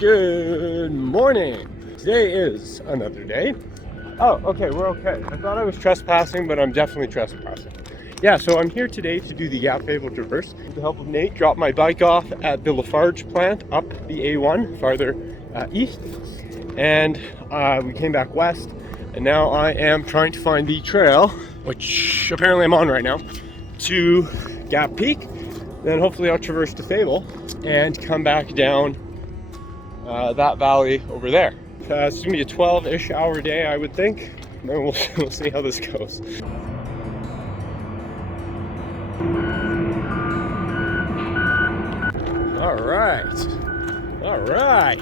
Good morning. Today is another day. Oh, okay, we're okay. I thought I was trespassing, but I'm definitely trespassing. Yeah, so I'm here today to do the Fable Traverse with the help of Nate. Dropped my bike off at the Lafarge plant up the A1 farther east, and we came back west, and now I am trying to find the trail, which apparently I'm on right now, to Gap Peak. Then hopefully I'll traverse to Fable and come back down that valley over there. It's gonna be a 12-ish hour day, I would think. And then we'll see how this goes. All right.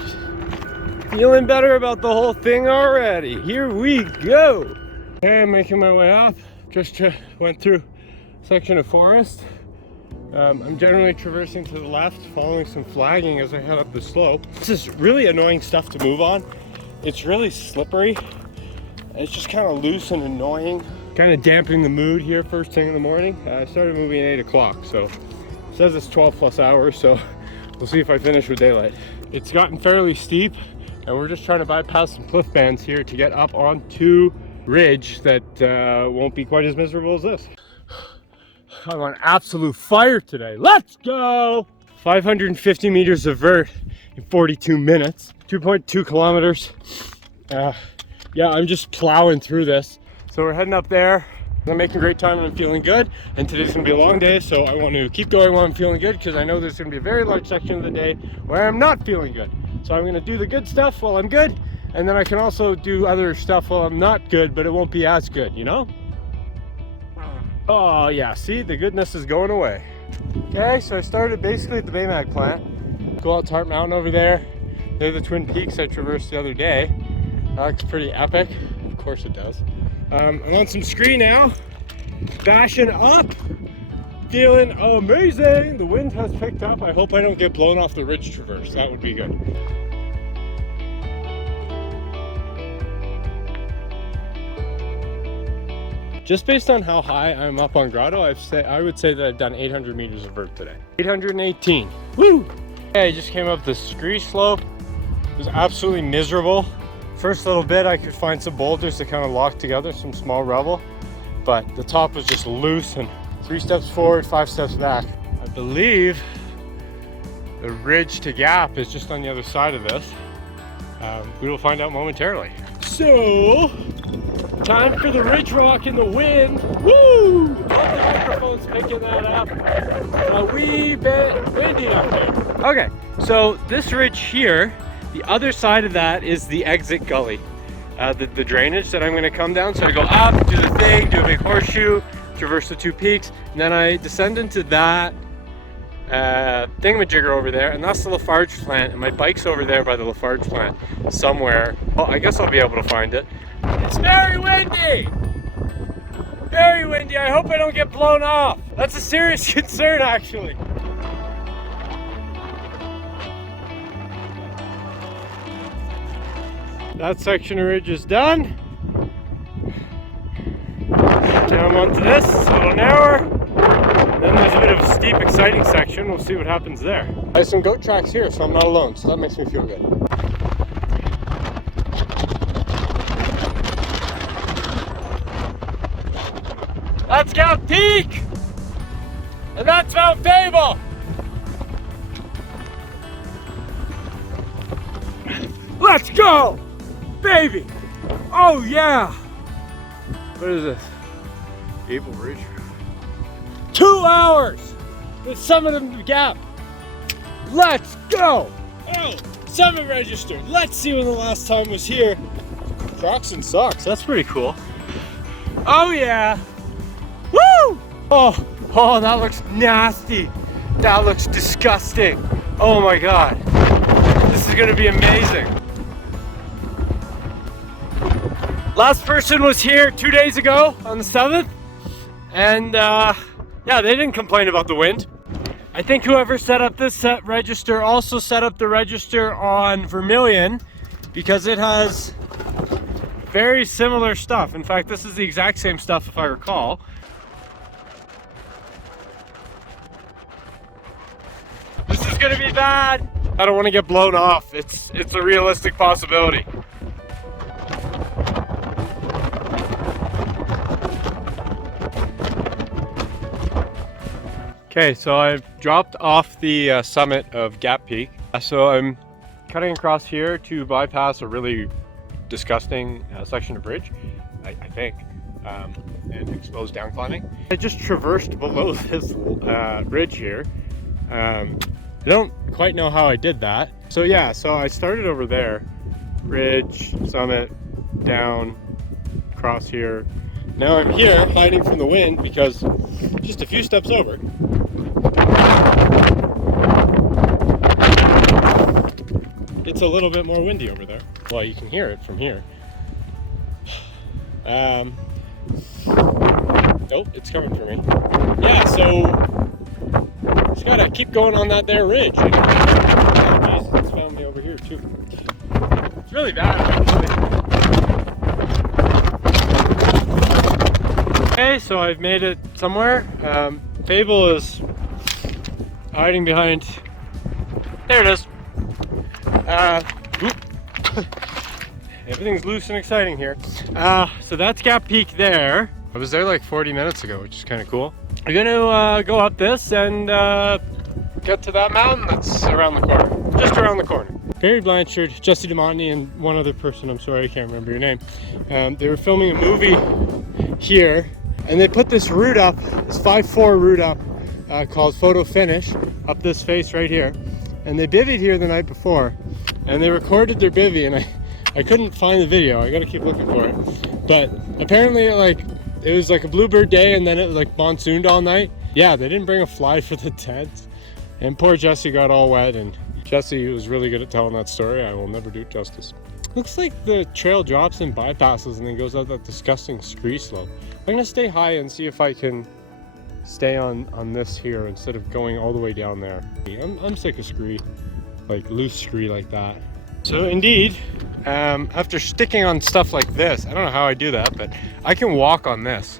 Feeling better about the whole thing already. Here we go. Okay, I'm making my way up. Just went through a section of forest. I'm generally traversing to the left, following some flagging as I head up the slope. This is really annoying stuff to move on. It's really slippery. It's just kind of loose and annoying. Kind of dampening the mood here first thing in the morning. I started moving at 8 o'clock, so it says it's 12 plus hours, so we'll see if I finish with daylight. It's gotten fairly steep, and we're just trying to bypass some cliff bands here to get up onto ridge that won't be quite as miserable as this. I'm on absolute fire today. Let's go! 550 meters of vert in 42 minutes, 2.2 kilometers. Yeah, I'm just plowing through this. So we're heading up there. I'm making great time and I'm feeling good. And today's gonna be a long day, so I want to keep going while I'm feeling good, because I know there's gonna be a very large section of the day where I'm not feeling good. So I'm gonna do the good stuff while I'm good, and then I can also do other stuff while I'm not good, but it won't be as good, you know? Oh yeah, see, the goodness is going away. Okay, so I started basically at the Baymag plant. Go out to Hart Mountain over there. They're the twin peaks I traversed the other day. That looks pretty epic. Of course it does. I'm on some scree now. Bashing up. Feeling amazing. The wind has picked up. I hope I don't get blown off the ridge traverse. That would be good. Just based on how high I'm up on Grotto, I would say that I've done 800 meters of vert today. 818. Woo! Okay, I just came up the scree slope. It was absolutely miserable. First little bit, I could find some boulders that kind of locked together, some small rubble, but the top was just loose, and 3 steps forward, 5 steps back. I believe the ridge to Gap is just on the other side of this. We will find out momentarily. So, time for the ridge rock in the wind. Woo! The microphone's picking that up. A wee bit windy up there. Okay, so this ridge here, the other side of that is the exit gully, the drainage that I'm going to come down. So I go up, do the thing, do a big horseshoe, traverse the 2 peaks, and then I descend into that thingamajigger over there, and that's the Lafarge plant, and my bike's over there by the Lafarge plant somewhere. Well, I guess I'll be able to find it. It's very windy! Very windy. I hope I don't get blown off. That's a serious concern, actually. That section of ridge is done. Now I'm onto this, it's a little narrower. Then there's a bit of a steep, exciting section. We'll see what happens there. I have some goat tracks here, so I'm not alone, so that makes me feel good. That's Gap Peak! And that's Mount Fable! Let's go! Baby! Oh yeah! What is this? Fable Ridge. 2 hours! The summit of the Gap! Let's go! Oh, summit registered. Let's see when the last time was here. Crocs and socks, that's pretty cool. Oh yeah! Woo! Oh, that looks nasty. That looks disgusting. Oh my god. This is gonna be amazing. Last person was here 2 days ago on the 7th, and yeah, they didn't complain about the wind. I think whoever set up this register also set up the register on Vermilion, because it has very similar stuff. In fact, this is the exact same stuff if I recall. This is gonna be bad. I don't want to get blown off. It's a realistic possibility. Okay, so I've dropped off the summit of Gap Peak. So I'm cutting across here to bypass a really disgusting section of bridge, I think, and exposed down climbing. I just traversed below this ridge here. I don't quite know how I did that. So yeah, so I started over there, ridge, summit, down, across here. Now I'm here hiding from the wind because just a few steps over. It's a little bit more windy over there. Well, you can hear it from here. Oh, it's coming for me. Yeah, so just gotta keep going on that there ridge. Oh, geez, it's found me over here too. It's really bad, actually. Okay, so I've made it somewhere. Fable is hiding behind. There it is. Everything's loose and exciting here. So that's Gap Peak there. I was there like 40 minutes ago, which is kind of cool. I'm gonna go up this and get to that mountain that's around the corner. Just around the corner. Barry Blanchard, Jesse DeMonte, and one other person, I'm sorry, I can't remember your name. They were filming a movie here, and they put this route up, this 5-4 route up, called Photo Finish, up this face right here. And they bivvied here the night before, and they recorded their bivvy, and I couldn't find the video. I gotta keep looking for it. But apparently it was like a bluebird day, and then it like monsooned all night. Yeah, they didn't bring a fly for the tent, and poor Jesse got all wet, and Jesse was really good at telling that story. I will never do it justice. Looks like the trail drops and bypasses and then goes out that disgusting scree slope. I'm gonna stay high and see if I can stay on this here instead of going all the way down there. I'm sick of scree, like loose scree like that. So indeed, after sticking on stuff like this, I don't know how I do that, but I can walk on this.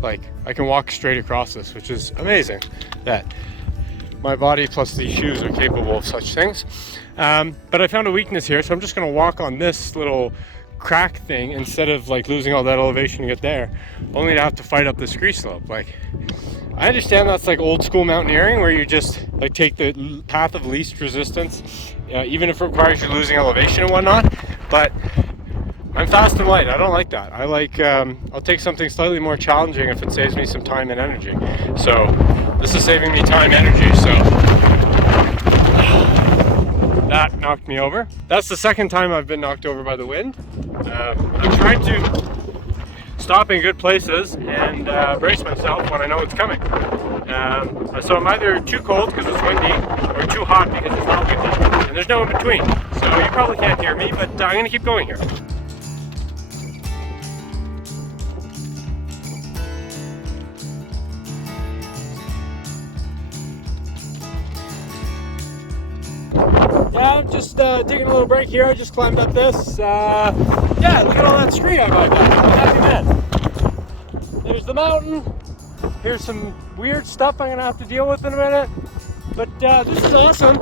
Like, I can walk straight across this, which is amazing that my body plus these shoes are capable of such things. But I found a weakness here, so I'm just gonna walk on this little crack thing instead of like losing all that elevation to get there, only to have to fight up the scree slope. Like, I understand that's like old school mountaineering where you just like take the path of least resistance, even if it requires you losing elevation and whatnot, but I'm fast and light. I don't like that. I like, I'll take something slightly more challenging if it saves me some time and energy. So this is saving me time and energy, so that knocked me over. That's the second time I've been knocked over by the wind. I'm trying to stop in good places and brace myself when I know it's coming. So I'm either too cold because it's windy or too hot because it's not windy. And there's no in between. So you probably can't hear me, but I'm gonna keep going here. Yeah, I'm just taking a little break here. I just climbed up this. Yeah, look at all that scree I got. I'm happy man. There's the mountain. Here's some weird stuff I'm gonna have to deal with in a minute. But this is awesome.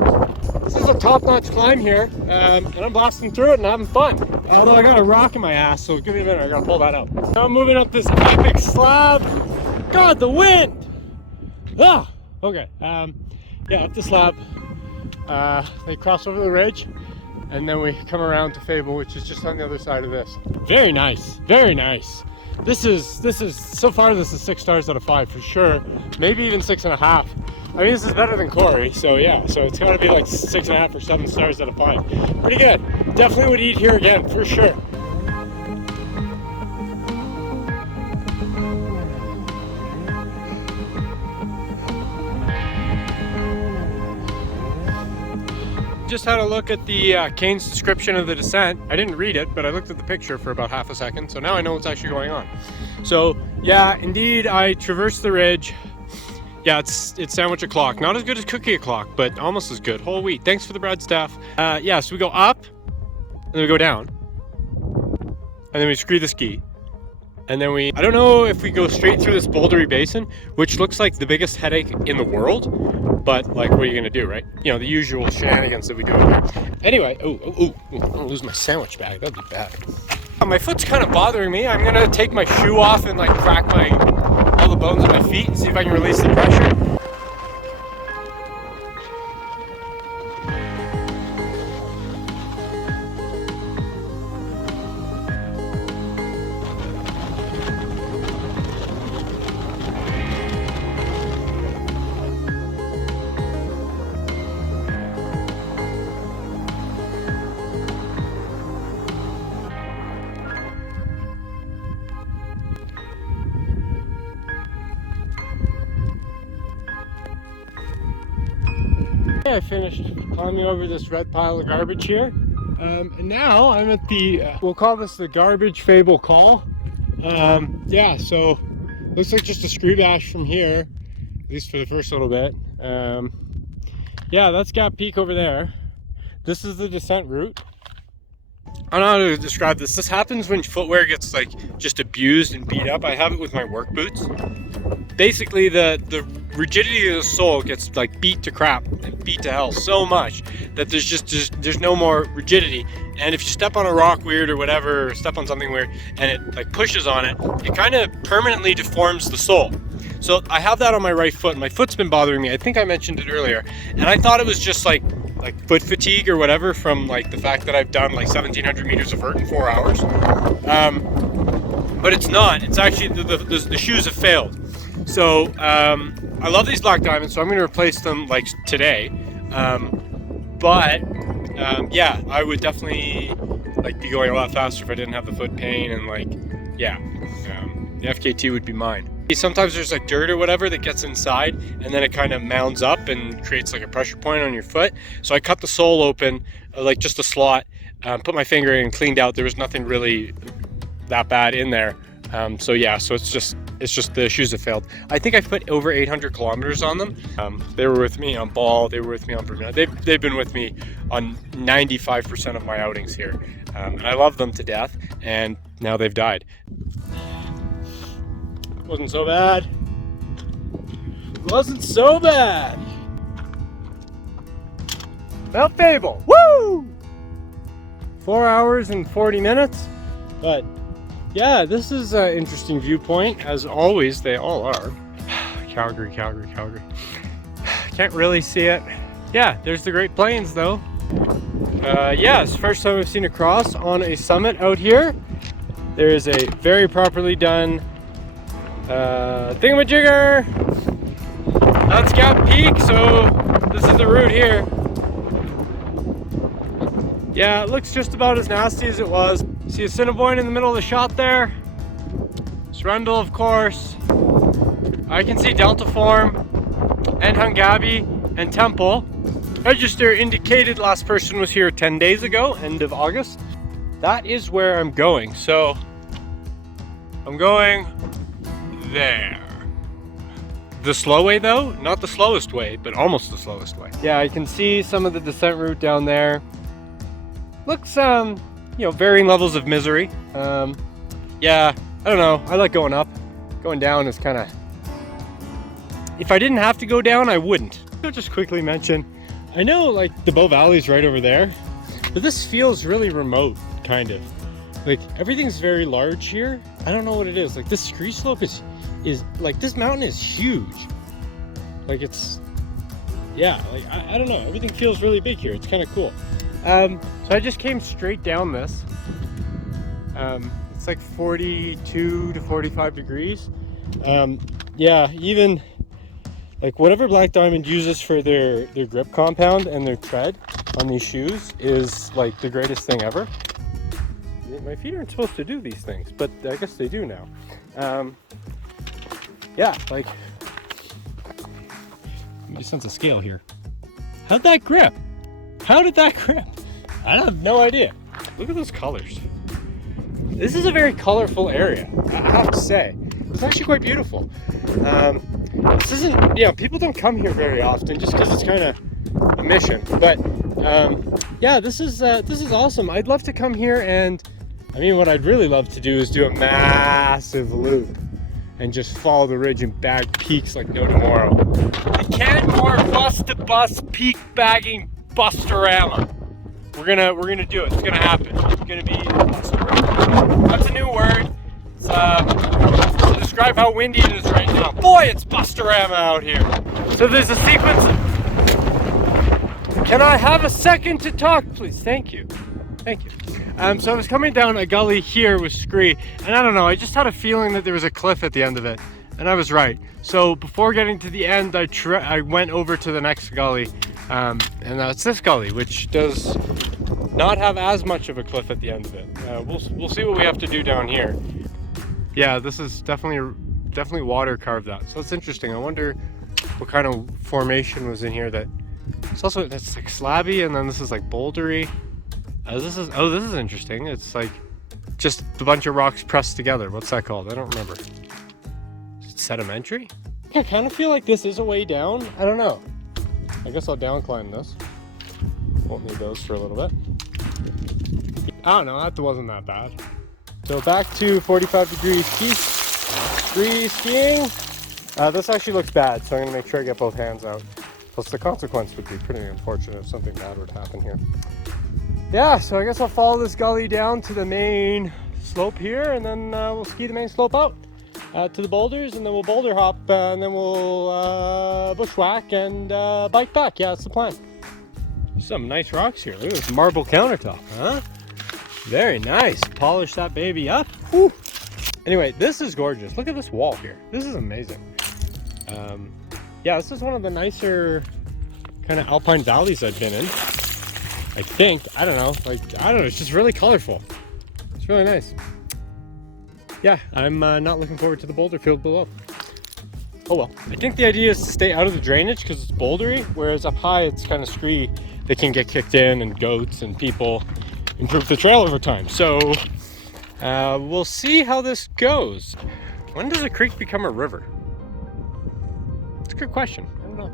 This is a top-notch climb here, and I'm blasting through it and having fun. Although I got a rock in my ass, so give me a minute. I gotta pull that out. Now I'm moving up this epic slab. God, the wind! Ah, okay. Yeah, up the slab. They cross over the ridge, and then we come around to Fable, which is just on the other side of this. Very nice, very nice. This is so far this is 6 stars out of 5 for sure, maybe even 6.5. I mean, this is better than Corey, so yeah, so it's got to be like 6.5 or 7 stars out of 5. Pretty good. Definitely would eat here again for sure. Just had a look at the Kane's description of the descent. I didn't read it, but I looked at the picture for about half a second, so now I know what's actually going on. So yeah, indeed, I traversed the ridge. Yeah, it's sandwich o'clock. Not as good as cookie o'clock, but almost as good. Whole wheat. Thanks for the bread stuff. Yeah, so we go up, and then we go down, and then we scree the ski. And then I don't know if we go straight through this bouldery basin, which looks like the biggest headache in the world, But like, what are you gonna do, right? You know, the usual shenanigans that we do. Anyway, I'm gonna lose my sandwich bag. That'd be bad. My foot's kind of bothering me. I'm gonna take my shoe off and like crack all the bones of my feet and see if I can release the pressure. I finished climbing over this red pile of garbage here, and now I'm at the, we'll call this the garbage Fable call. Yeah, so looks like just a scree bash from here, at least for the first little bit. Yeah, that's Gap Peak over there. This is the descent route. I don't know how to describe this. This happens when footwear gets like just abused and beat up. I have it with my work boots. Basically, the rigidity of the sole gets like beat to crap and beat to hell so much that there's no more rigidity. And if you step on a rock weird or whatever, or step on something weird, and it like pushes on it, it kind of permanently deforms the sole. So I have that on my right foot, and my foot's been bothering me. I think I mentioned it earlier, and I thought it was just like foot fatigue or whatever from like the fact that I've done like 1,700 meters of vert in 4 hours. But it's not. It's actually the shoes have failed. So I love these black diamonds, so I'm going to replace them like today. Yeah, I would definitely like be going a lot faster if I didn't have the foot pain, and like, yeah, the FKT would be mine. Sometimes there's like dirt or whatever that gets inside, and then it kind of mounds up and creates like a pressure point on your foot. So I cut the sole open, like just a slot, put my finger in and cleaned out. There was nothing really that bad in there. So yeah, so it's just the shoes have failed. I think I put over 800 kilometers on them. They were with me on Ball, they were with me on Vermilion. They've been with me on 95% of my outings here. And I love them to death, and now they've died. Wasn't so bad. Wasn't so bad. Mount Fable, woo! 4 hours and 40 minutes, but yeah, this is an interesting viewpoint, as always. They all are. Calgary. Can't really see it. Yeah, there's the Great Plains though. Yeah, it's the first time I've seen a cross on a summit out here. There is a very properly done thingamajigger. That's Gap Peak, so this is the route here. Yeah, it looks just about as nasty as it was. See Assiniboine in the middle of the shot there. Scramble, of course. I can see Delta Form and Hungabi and Temple. Register indicated last person was here 10 days ago, end of August. That is where I'm going. So I'm going there. The slow way though, not the slowest way, but almost the slowest way. Yeah, I can see some of the descent route down there. Looks, you know, varying levels of misery. Yeah, I don't know. I like going up. Going down is kind of... If I didn't have to go down, I wouldn't. I'll just quickly mention, I know like the Bow Valley's right over there, but this feels really remote, kind of. Like everything's very large here. I don't know what it is. Like this scree slope is like, this mountain is huge. Like it's, yeah, like I don't know. Everything feels really big here. It's kind of cool. So I just came straight down this. It's like 42 to 45 degrees. Yeah, even like whatever Black Diamond uses for their grip compound and their tread on these shoes is like the greatest thing ever. My feet aren't supposed to do these things, but I guess they do now. Yeah, like, let me sense a scale here. How'd that grip? How did that grip? I have no idea. Look at those colors. This is a very colorful area, I have to say. It's actually quite beautiful. This isn't, you know, people don't come here very often just because it's kind of a mission. But yeah, this is awesome. I'd love to come here, and I mean, what I'd really love to do is do a massive loop and just follow the ridge and bag peaks like no tomorrow. The Canmore bus to bus peak bagging bustorama. We're gonna do it. It's gonna happen. It's gonna be bustorama. That's a new word. It's to describe how windy it is right now. Boy, it's bustorama out here. So there's a sequence of... Can I have a second to talk, please? Thank you. Thank you. So I was coming down a gully here with scree, and I don't know, I just had a feeling that there was a cliff at the end of it, and I was right. So before getting to the end, I went over to the next gully, and that's this gully, which does not have as much of a cliff at the end of it. We'll see what we have to do down here. Yeah, this is definitely water carved out, so it's interesting. I wonder what kind of formation was in here. That's like slabby, and then this is like bouldery. This is interesting. It's like just a bunch of rocks pressed together. What's that called? I don't remember. Is it sedimentary? I kind of feel like this is a way down. I don't know. I guess I'll down climb this. Won't need those for a little bit. I don't know. That wasn't that bad. So back to 45 degrees scree skiing. This actually looks bad, so I'm gonna make sure I get both hands out. Plus the consequence would be pretty unfortunate if something bad would happen here. Yeah, so I guess I'll follow this gully down to the main slope here, and then we'll ski the main slope out to the boulders, and then we'll boulder hop, and then we'll bushwhack and bike back. Yeah, that's the plan. Some nice rocks here. Look at this marble countertop, huh? Very nice. Polish that baby up. Whew. Anyway, this is gorgeous. Look at this wall here. This is amazing. Yeah, this is one of the nicer kind of alpine valleys I've been in. I think. I don't know. It's just really colorful. It's really nice. Yeah, I'm not looking forward to the boulder field below. Oh well. I think the idea is to stay out of the drainage because it's bouldery, whereas up high it's kind of scree. They can get kicked in, and goats and people improve the trail over time. So we'll see how this goes. When does a creek become a river? It's a good question. I don't know.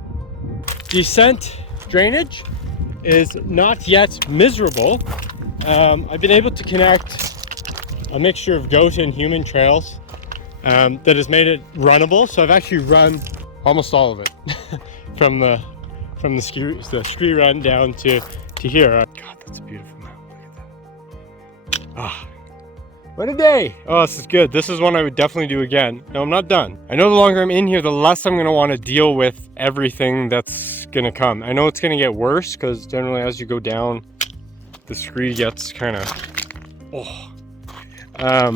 Descent drainage is not yet miserable. I've been able to connect a mixture of goat and human trails that has made it runnable. So I've actually run almost all of it from the scree run down to here. God, that's a beautiful mountain. Look at that. Ah. What a day! Oh, this is good. This is one I would definitely do again. No, I'm not done. I know the longer I'm in here, the less I'm going to want to deal with everything that's going to come. I know it's going to get worse because generally as you go down, the scree gets kind of... Oh. I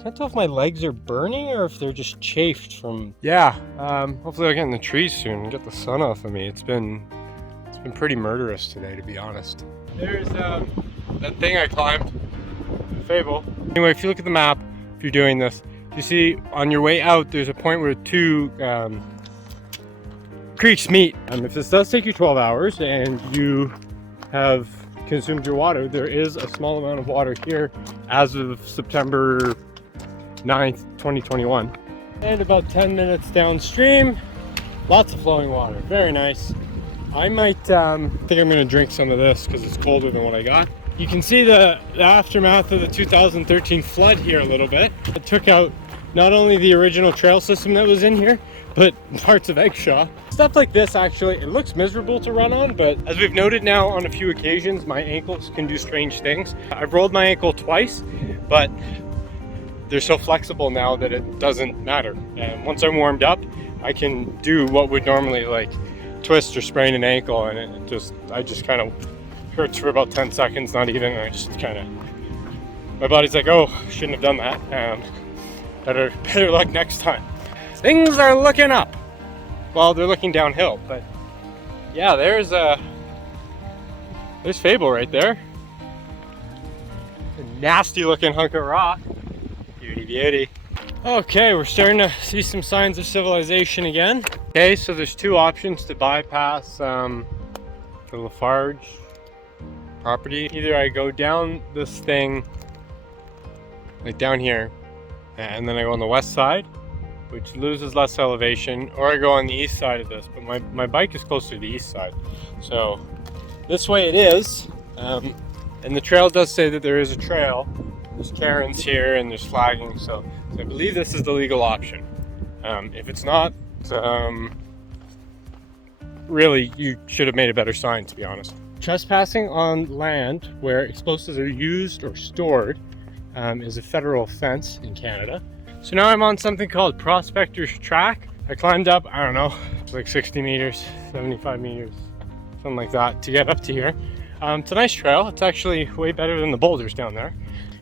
can't tell if my legs are burning or if they're just chafed from... Yeah, hopefully I'll get in the trees soon and get the sun off of me. It's been pretty murderous today, to be honest. There's that thing I climbed. Fable. Anyway, if you look at the map, if you're doing this, you see on your way out there's a point where two creeks meet. If this does take you 12 hours and you have consumed your water, there is a small amount of water here as of September 9th, 2021. And about 10 minutes downstream, lots of flowing water. Very nice. I might think I'm going to drink some of this because it's colder than what I got. You can see the aftermath of the 2013 flood here a little bit. It took out not only the original trail system that was in here, but parts of Exshaw. Stuff like this, actually, it looks miserable to run on, but as we've noted now on a few occasions, my ankles can do strange things. I've rolled my ankle twice, but they're so flexible now that it doesn't matter. And once I'm warmed up, I can do what would normally like twist or sprain an ankle, and I just kind of hurts for about 10 seconds, not even, and I just kind of, my body's like, oh, shouldn't have done that. Better luck next time. Things are looking up. Well, they're looking downhill, but yeah, there's Fable right there. A nasty looking hunk of rock. Beauty, beauty. Okay, we're starting to see some signs of civilization again. Okay, so there's two options to bypass the Lafarge property. Either I go down this thing, like down here, and then I go on the west side, which loses less elevation, or I go on the east side of this, but my bike is closer to the east side. So this way it is, and the trail does say that there is a trail. There's cairns here and there's flagging, so So I believe this is the legal option. If it's not, really, you should have made a better sign, to be honest. Trespassing on land where explosives are used or stored is a federal offense in Canada. So now I'm on something called Prospector's Track. I climbed up, I don't know, like 60 meters, 75 meters, something like that, to get up to here. It's a nice trail. It's actually way better than the boulders down there.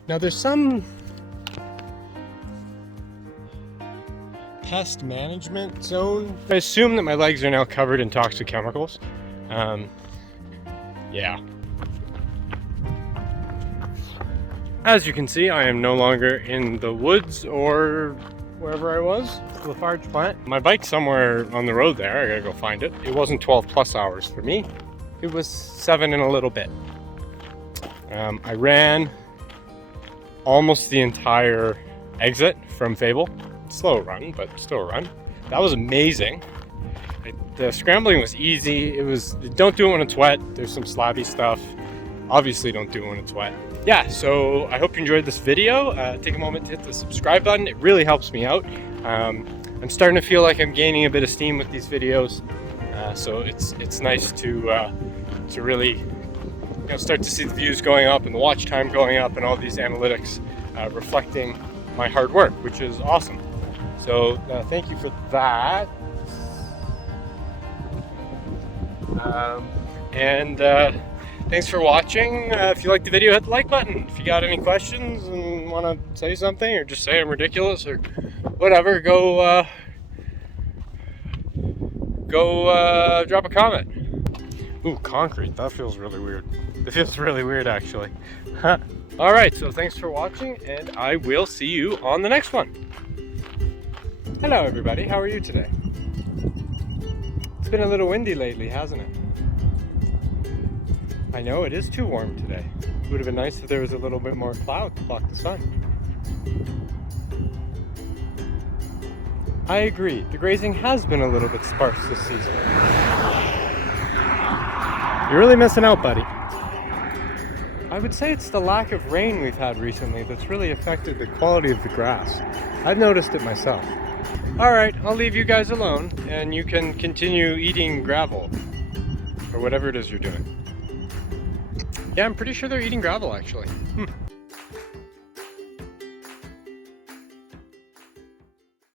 Now there's some pest management zone. I assume that my legs are now covered in toxic chemicals. Yeah. As you can see, I am no longer in the woods or wherever I was. Lafarge plant. My bike's somewhere on the road there. I gotta go find it. It wasn't 12 plus hours for me. It was 7 and a little bit. I ran almost the entire exit from Fable. Slow run, but still a run. That was amazing. The scrambling was easy. It was, don't do it when it's wet. There's some slabby stuff. Obviously don't do it when it's wet. Yeah, so I hope you enjoyed this video. Take a moment to hit the subscribe button. It really helps me out. I'm starting to feel like I'm gaining a bit of steam with these videos. So it's nice to really start to see the views going up and the watch time going up and all these analytics reflecting my hard work, which is awesome. So thank you for that. Thanks for watching. If you liked the video, hit the like button. If you got any questions and want to say something or just say I'm ridiculous or whatever, go drop a comment. Ooh, concrete. That feels really weird. It feels really weird, actually. All right, so thanks for watching, and I will see you on the next one. Hello, everybody. How are you today? It's been a little windy lately, hasn't it? I know, it is too warm today. It would have been nice if there was a little bit more cloud to block the sun. I agree. The grazing has been a little bit sparse this season. You're really missing out, buddy. I would say it's the lack of rain we've had recently that's really affected the quality of the grass. I've noticed it myself. All right, I'll leave you guys alone and you can continue eating gravel or whatever it is you're doing. Yeah, I'm pretty sure they're eating gravel, actually.